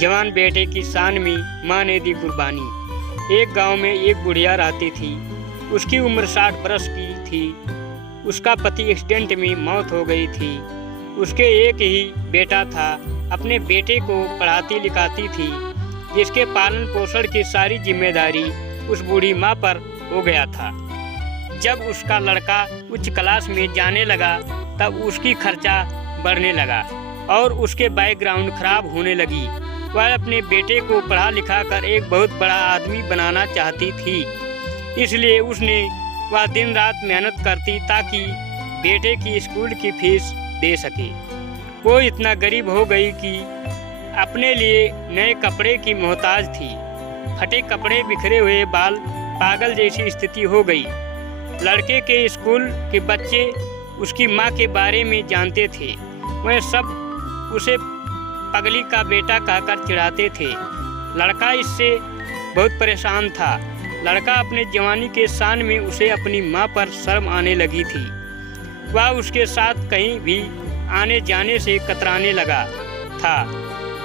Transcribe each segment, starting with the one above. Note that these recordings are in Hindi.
जवान बेटे की शान में माँ ने दी कुर्बानी। एक गांव में एक बुढ़िया रहती थी। उसकी उम्र 60 बरस की थी। उसका पति एक्सीडेंट में मौत हो गई थी। उसके एक ही बेटा था। अपने बेटे को पढ़ाती लिखाती थी, जिसके पालन पोषण की सारी जिम्मेदारी उस बूढ़ी माँ पर हो गया था। जब उसका लड़का उच्च क्लास में जाने लगा तब उसकी खर्चा बढ़ने लगा और उसके बैकग्राउंड खराब होने लगी। वह अपने बेटे को पढ़ा लिखा कर एक बहुत बड़ा आदमी बनाना चाहती थी। इसलिए उसने वह दिन रात मेहनत करती ताकि बेटे की स्कूल की फीस दे सके। वो इतना गरीब हो गई कि अपने लिए नए कपड़े की मोहताज थी। फटे कपड़े, बिखरे हुए बाल, पागल जैसी स्थिति हो गई। लड़के के स्कूल के बच्चे उसकी माँ के बारे में जानते थे। वह सब उसे पगली का बेटा कहकर चिढ़ाते थे। लड़का इससे बहुत परेशान था। लड़का अपने जवानी के शान में उसे अपनी माँ पर शर्म आने लगी थी। वह उसके साथ कहीं भी आने जाने से कतराने लगा था।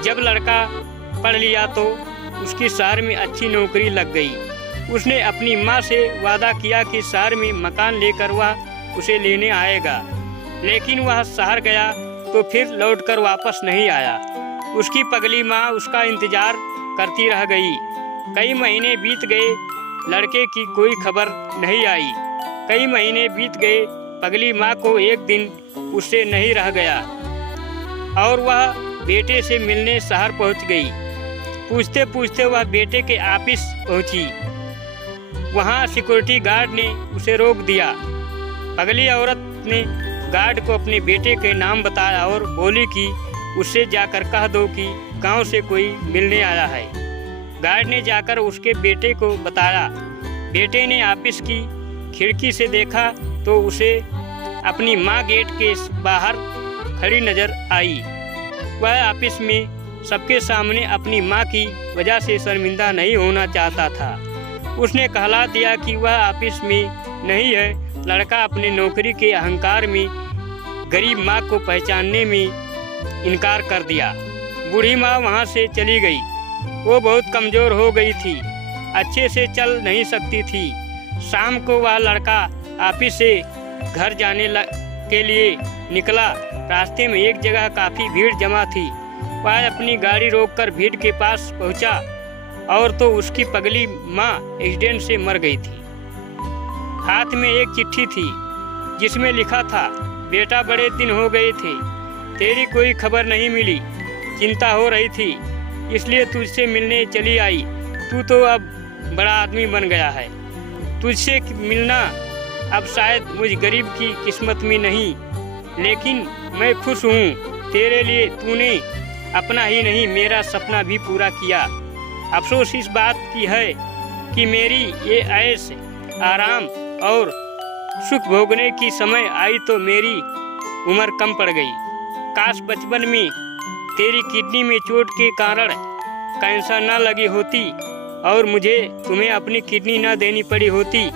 जब लड़का पढ़ लिया तो उसकी शहर में अच्छी नौकरी लग गई। उसने अपनी माँ से वादा किया कि शहर में मकान लेकर वह उसे लेने आएगा, लेकिन वह शहर गया तो फिर लौटकर वापस नहीं आया। उसकी पगली माँ उसका इंतजार करती रह गई। कई महीने बीत गए, लड़के की कोई खबर नहीं आई। कई महीने बीत गए, पगली माँ को एक दिन उससे नहीं रह गया और वह बेटे से मिलने शहर पहुँच गई। पूछते पूछते वह बेटे के ऑफिस पहुँची। वहाँ सिक्योरिटी गार्ड ने उसे रोक दिया। पगली औरत ने गार्ड को अपने बेटे के नाम बताया और बोली कि उससे जाकर कह दो कि गांव से कोई मिलने आया है। गार्ड ने जाकर उसके बेटे को बताया। बेटे ने ऑफिस की खिड़की से देखा तो उसे अपनी माँ गेट के बाहर खड़ी नजर आई। वह ऑफिस में सबके सामने अपनी माँ की वजह से शर्मिंदा नहीं होना चाहता था। उसने कहला दिया कि वह ऑफिस में नहीं है। लड़का अपने नौकरी के अहंकार में गरीब माँ को पहचानने में इनकार कर दिया। बूढ़ी माँ वहाँ से चली गई। वो बहुत कमज़ोर हो गई थी, अच्छे से चल नहीं सकती थी। शाम को वह लड़का ऑफिस से घर जाने के लिए निकला। रास्ते में एक जगह काफ़ी भीड़ जमा थी। वह अपनी गाड़ी रोककर भीड़ के पास पहुँचा और तो उसकी पगली माँ एक्सीडेंट से मर गई थी। हाथ में एक चिट्ठी थी जिसमें लिखा था, बेटा बड़े दिन हो गए थे, तेरी कोई खबर नहीं मिली। चिंता हो रही थी इसलिए तुझसे मिलने चली आई। तू तो अब बड़ा आदमी बन गया है। तुझसे मिलना अब शायद मुझ गरीब की किस्मत में नहीं, लेकिन मैं खुश हूँ। तेरे लिए तूने अपना ही नहीं मेरा सपना भी पूरा किया। अफसोस इस बात की है कि मेरी ये ऐश आराम और सुख भोगने की समय आई तो मेरी उम्र कम पड़ गई। काश बचपन में तेरी किडनी में चोट के कारण कैंसर न लगी होती और मुझे तुम्हें अपनी किडनी न देनी पड़ी होती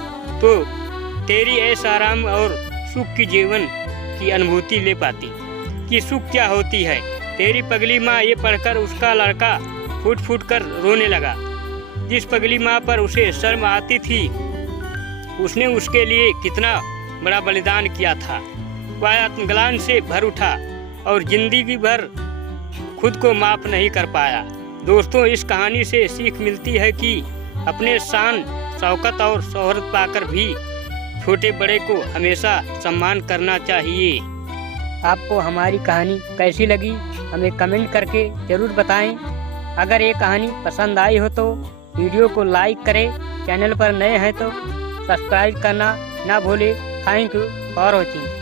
तो तेरी ऐश आराम और सुख की जीवन की अनुभूति ले पाती कि सुख क्या होती है। तेरी पगली माँ ये पढ़कर उसका लड़का फूट फूट कर रोने लगा। जिस पगली माँ पर उसे शर्म आती थी, उसने उसके लिए कितना बड़ा बलिदान किया था। वह आत्मग्लानि से भर उठा और जिंदगी भर खुद को माफ नहीं कर पाया। दोस्तों, इस कहानी से सीख मिलती है कि अपने शान शौकत और शोहरत पाकर भी छोटे बड़े को हमेशा सम्मान करना चाहिए। आपको हमारी कहानी कैसी लगी हमें कमेंट करके ज़रूर बताएं। अगर ये कहानी पसंद आई हो तो वीडियो को लाइक करें। चैनल पर नए हैं तो सब्सक्राइब करना ना भूलें। Thank you for watching.